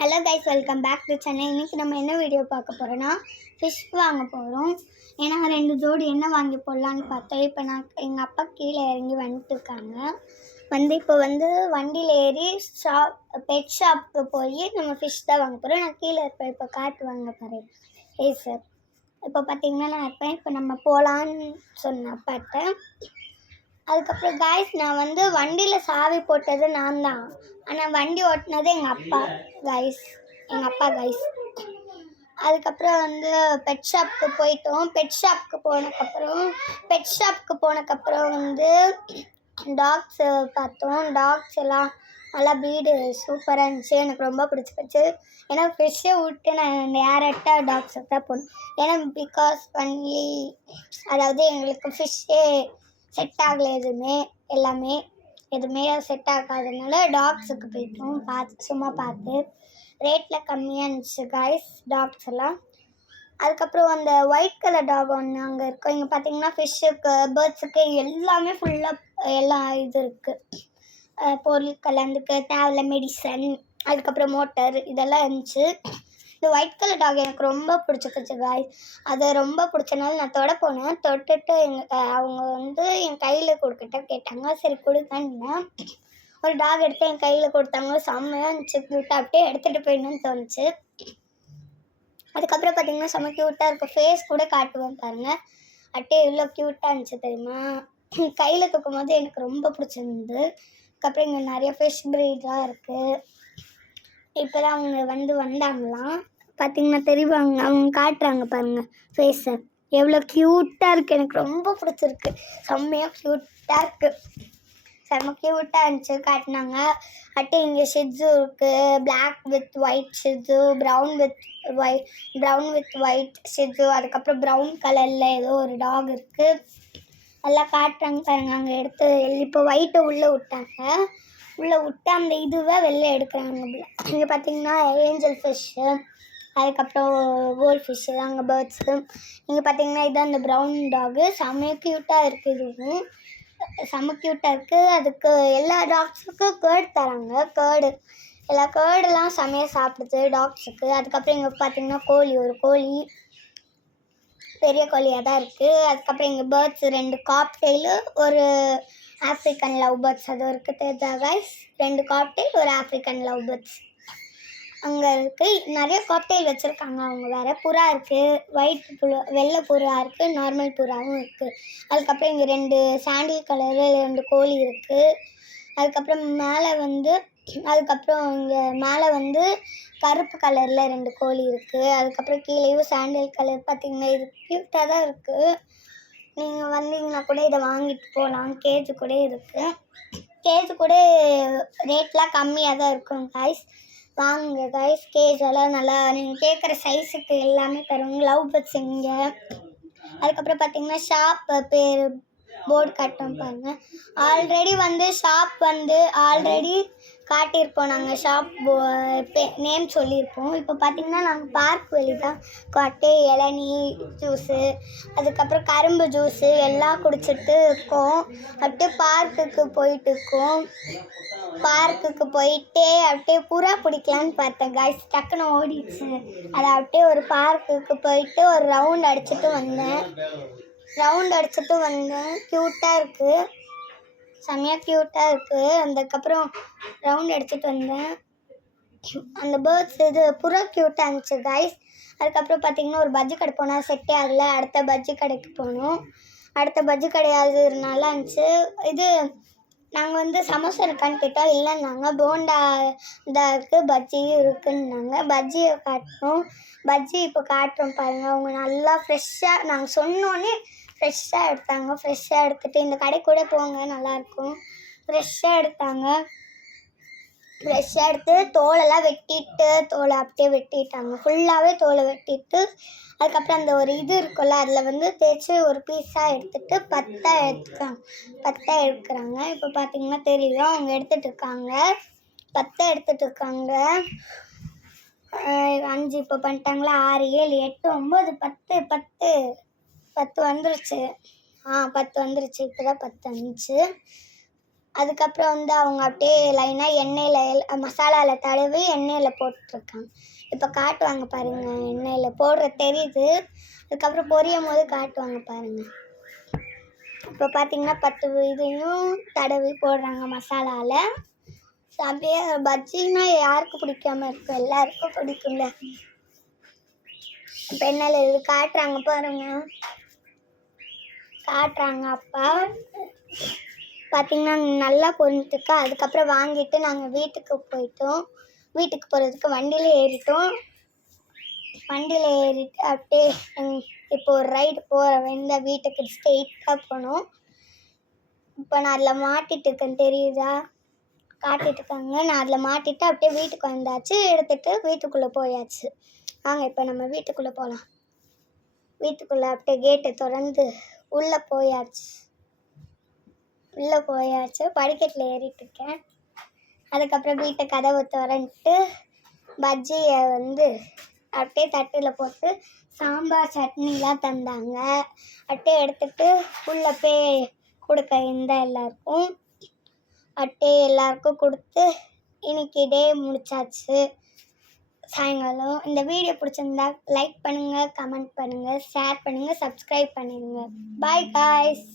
Hello guys, welcome back to channel. இன்றைக்கி நம்ம என்ன வீடியோ பார்க்க போகிறோன்னா ஃபிஷ் வாங்க போகிறோம். ஏன்னா 2 ஜோடி என்ன வாங்கி போடலான்னு பார்த்தேன். இப்போ எங்கள் அப்பா கீழே இறங்கி வந்துட்டுருக்காங்க. இப்போ வண்டியில் ஏறி பெட் ஷாப்புக்கு போய் நம்ம ஃபிஷ் தான் வாங்க போகிறோம். நான் கீழே இருப்பேன், இப்போ காட்டு வாங்க போகிறேன். சார் இப்போ பார்த்தீங்கன்னா நான் இருப்பேன். இப்போ நம்ம போகலான்னு சொன்ன அப்பாட்ட. அதுக்கப்புறம் கைஸ், நான் வண்டியில் சாவி போட்டது நான் தான், ஆனால் வண்டி ஓட்டினது எங்கள் அப்பா கைஸ். அதுக்கப்புறம் பெட் ஷாப்புக்கு போயிட்டோம். பெட் ஷாப்புக்கு போனக்கப்புறம் டாக்ஸ் பார்த்தோம். டாக்ஸ் எல்லாம் நல்லா ப்ரீடு சூப்பராக இருந்துச்சு. எனக்கு ரொம்ப பிடிச்சிருச்சு. ஏன்னா ஃபிஷ்ஷை விட்டு நான் டேரெக்டாக டாக்ஸுக்கு தான் போகணும். ஏன்னா பிகாஸ் அதாவது எங்களுக்கு ஃபிஷ்ஷே செட் ஆகலை. எதுவுமே செட் ஆகாததுனால டாக்ஸுக்கு போயிட்டோம். சும்மா பார்த்து ரேட்டில் கம்மியாக இருந்துச்சு கைஸ் டாக்ஸ் எல்லாம். அதுக்கப்புறம் அந்த ஒயிட் கலர் டாக் ஒன்று அங்கே இருக்கும். இங்கே பார்த்தீங்கன்னா ஃபிஷ்ஷுக்கு, பேர்ட்ஸுக்கு எல்லாமே ஃபுல்லாக எல்லாம் இது இருக்குது. பொருட்கள் தேவையில்ல மெடிசன், அதுக்கப்புறம் மோட்டர் இதெல்லாம் இருந்துச்சு. இந்த ஒயிட் கலர் டாக் எனக்கு ரொம்ப பிடிச்சிருச்சு காய்ஸ். அதை ரொம்ப பிடிச்சனால நான் போனேன். தொட்டுட்டு அவங்க என் கையில் கொடுக்கிட்ட கேட்டாங்க. சரி கொடுங்கன்னு ஒரு டாக் எடுத்து என் கையில் கொடுத்தாங்க. செம்மையாக இருந்துச்சு, க்யூட்டாக. அப்படியே எடுத்துகிட்டு போயிடணும்னு தோணுச்சு. அதுக்கப்புறம் பார்த்தீங்கன்னா செம்ம க்யூட்டாக இருக்கும். ஃபேஸ் கூட காட்டுவேன் பாருங்கள். அப்படியே இவ்வளோ க்யூட்டாக இருந்துச்சு தெரியுமா. கையில் தூக்கும் போது எனக்கு ரொம்ப பிடிச்சிருந்தது. அதுக்கப்புறம் இங்கே நிறைய ஃபிஷ் ப்ரீட்லாம் இருக்குது. இப்போ தான் அவங்க வந்தாங்களாம். பார்த்தீங்கன்னா தெரிவாங்க, அவங்க காட்டுறாங்க பாருங்கள் ஃபேஸை. எவ்வளோ க்யூட்டாக இருக்குது, எனக்கு ரொம்ப பிடிச்சிருக்கு. செம்மையாக க்யூட்டாக இருக்குது, செம்ம க்யூட்டாக இருந்துச்சு. காட்டினாங்க. இங்கே ஷிட்ஸு இருக்குது. Black with white shih tzu, brown with white shih tzu, அதுக்கப்புறம் ப்ரௌன் கலரில் ஏதோ ஒரு டாக் இருக்குது. எல்லாம் காட்டுறாங்க பாருங்க. அங்கே எடுத்து இப்போ ஒயிட்டை உள்ளே விட்டு அந்த இதுவை வெளில எடுக்கிறாங்க. இங்கே பார்த்தீங்கன்னா ஏஞ்சல் ஃபிஷ்ஷு, அதுக்கப்புறம் கோல்ட் ஃபிஷ்ஷு, அங்கே பேர்ட்ஸு. இங்கே பார்த்தீங்கன்னா இதுதான் அந்த ப்ரௌன் டாகு. செம்ம க்யூட்டாக இருக்குது. இதுவும் செம்ம க்யூட்டாக இருக்குது. அதுக்கு எல்லா டாக்ஸுக்கும் கேர்டு தராங்க. எல்லா கேர்டெல்லாம் செம்மையாக சாப்பிடுது டாக்ஸுக்கு. அதுக்கப்புறம் இங்கே பார்த்தீங்கன்னா ஒரு கோழி பெரிய கோழியாக தான் இருக்குது. அதுக்கப்புறம் இங்கே பேர்ட்ஸ் 2 காக்டெயிலு, ஒரு ஆஃப்ரிக்கன் லவ் பேர்ட்ஸ் அது இருக்குது. தெரிஞ்சா கைஸ், 2 காக்டெயில், ஒரு ஆஃப்ரிக்கன் லவ் பேர்ட்ஸ் அங்கே இருக்குது. நிறைய காக்டெயில் வச்சுருக்காங்க. அவங்க வேறு புறா இருக்குது, வெள்ளை புறா இருக்குது, நார்மல் புறாவும் இருக்குது. அதுக்கப்புறம் இங்கே 2 சாண்டில் கலரு 2 கோழி இருக்குது. அதுக்கப்புறம் இங்கே மேலே கருப்பு கலரில் 2 கோழி இருக்குது. அதுக்கப்புறம் கீழேயும் சாண்டில் கலர். பார்த்திங்கன்னா இது க்யூட்டாக தான் இருக்குது. நீங்கள் வந்தீங்கன்னா கூட இதை வாங்கிட்டு போகலாம். கேஜு கூட இருக்குது. கேஜு கூட ரேட்லாம் கம்மியாக தான் இருக்கும் கைஸ். வாங்குங்க கைஸ். கேஜெல்லாம் நல்லா நீங்கள் கேட்குற சைஸுக்கு எல்லாமே தருவாங்க. லவ் பேர்ட்ஸ் இங்கே. அதுக்கப்புறம் பார்த்திங்கன்னா ஷாப் பேர் போர்டு காட்டோம் பாருங்கள். ஷாப் ஆல்ரெடி காட்டியிருப்போம். நாங்கள் ஷாப் நேம் சொல்லியிருப்போம். இப்போ பார்த்திங்கன்னா நாங்கள் பார்க் வெளி தான் காட்டு இளநீ ஜூஸு, அதுக்கப்புறம் கரும்பு ஜூஸு எல்லாம் குடிச்சிட்டு இருக்கோம். அப்படியே பார்க்குக்கு போயிட்டே அப்படியே புறா பிடிக்கலான்னு பார்த்தேன் கைஸ். டக்குன்னு ஓடிடுச்சு. அதை அப்படியே ஒரு பார்க்குக்கு போயிட்டு ஒரு ரவுண்ட் அடிச்சுட்டு வந்தேன். க்யூட்டாக இருக்குது, செம்மையாக க்யூட்டாக இருக்குது. அதுக்கப்புறம் ரவுண்ட் அடிச்சுட்டு வந்தேன். அந்த பேர்ட்ஸ் புறா க்யூட்டாக இருந்துச்சு கைஸ். அதுக்கப்புறம் பார்த்திங்கன்னா ஒரு பஜ்ஜி கடை போனால் செட்டே ஆகலை. அடுத்த பஜ்ஜி கடைக்கு போனோம். அடுத்த பஜ்ஜி கடையாது நல்லா இருந்துச்சு. நாங்கள் சமோசா இருக்கான்னு கேட்டால் இல்லைன்னாங்க. போண்டா இதாக இருக்குது, பஜ்ஜியும் இருக்குன்னாங்க. பஜ்ஜியை காட்டினோம். பஜ்ஜி இப்போ காட்டுறோம் பாருங்கள். அவங்க நல்லா ஃப்ரெஷ்ஷாக, நாங்கள் சொன்னோன்னே ஃப்ரெஷ்ஷாக எடுத்தாங்க. ஃப்ரெஷ்ஷாக எடுத்துகிட்டு இந்த கடை கூட போங்க, நல்லாயிருக்கும். ஃப்ரெஷ்ஷாக எடுத்து தோலெல்லாம் தோலை அப்படியே வெட்டிட்டாங்க. ஃபுல்லாகவே தோலை வெட்டிட்டு அதுக்கப்புறம் அந்த ஒரு இது இருக்குல்ல, அதில் தேய்ச்சி ஒரு பீஸாக எடுத்துகிட்டு 10 எடுக்கிறாங்க. இப்போ பார்த்திங்கன்னா தெரியும், அவங்க எடுத்துகிட்டு இருக்காங்க. 10 எடுத்துகிட்டு இருக்காங்க. 5 இப்போ பண்ணிட்டாங்களா, 6, 7, 8, 9, 10 வந்துருச்சு. 10 வந்துருச்சு. இப்போ தான் 10 வந்துச்சு. அதுக்கப்புறம் வந்து அவங்க அப்படியே லைனாக எண்ணெயில் மசாலாவில் தடவி எண்ணெயில் போட்டுருக்காங்க. இப்போ காட்டுவாங்க பாருங்கள், எண்ணெயில் போடுற தெரியுது. அதுக்கப்புறம் பொரியும் போது காட்டுவாங்க பாருங்கள். இப்போ பார்த்தீங்கன்னா 10 இதையும் தடவி போடுறாங்க மசாலாவில். அப்படியே பஜ்ஜின்னா யாருக்கு பிடிக்காம இருக்கும், எல்லாருக்கும் பிடிக்கும்ல. இப்போ எண்ணெயில் இது காட்டுறாங்க பாருங்க, காட்டுறாங்க. அப்பா பார்த்தீங்கன்னா நல்லா பொரிஞ்சிருக்கு. அதுக்கப்புறம் வாங்கிட்டு நாங்கள் வீட்டுக்கு போயிட்டோம். வீட்டுக்கு போகிறதுக்கு வண்டியில் ஏறிட்டோம். வண்டியில் ஏறிட்டு அப்படியே இப்போ ஒரு ரைடு போகிற வேண்டிய வீட்டுக்கு ஸ்ட்ரெயிட்டாக போனோம். இப்போ நான் அதில் மாட்டிட்டு இருக்கேன், தெரியுதா? காட்டிட்டு இருக்காங்க. நான் அதில் மாட்டிட்டு அப்படியே வீட்டுக்கு வந்தாச்சு. எடுத்துகிட்டு வீட்டுக்குள்ளே போயாச்சு. வாங்க இப்போ நம்ம வீட்டுக்குள்ளே போகலாம். வீட்டுக்குள்ளே அப்படியே கேட்டை திறந்து உள்ளே போயாச்சு. படிக்கட்டில் ஏறிட்டு இருக்கேன். அதுக்கப்புறம் வீட்டை கதவை திறந்துட்டு பஜ்ஜியை வந்து அப்படியே தட்டில் போட்டு சாம்பார் சட்னிலாம் தந்தாங்க. அப்படியே எடுத்துகிட்டு உள்ளே போய் கொடுக்க எல்லாருக்கும் அப்படியே எல்லாருக்கும் கொடுத்து இன்னைக்கு டே முடிச்சாச்சு. சாயங்காலம் இந்த வீடியோ பிடிச்சிருந்தா லைக் பண்ணுங்கள், கமெண்ட் பண்ணுங்கள், ஷேர் பண்ணுங்கள், சப்ஸ்கிரைப் பண்ணிடுங்க. Bye guys.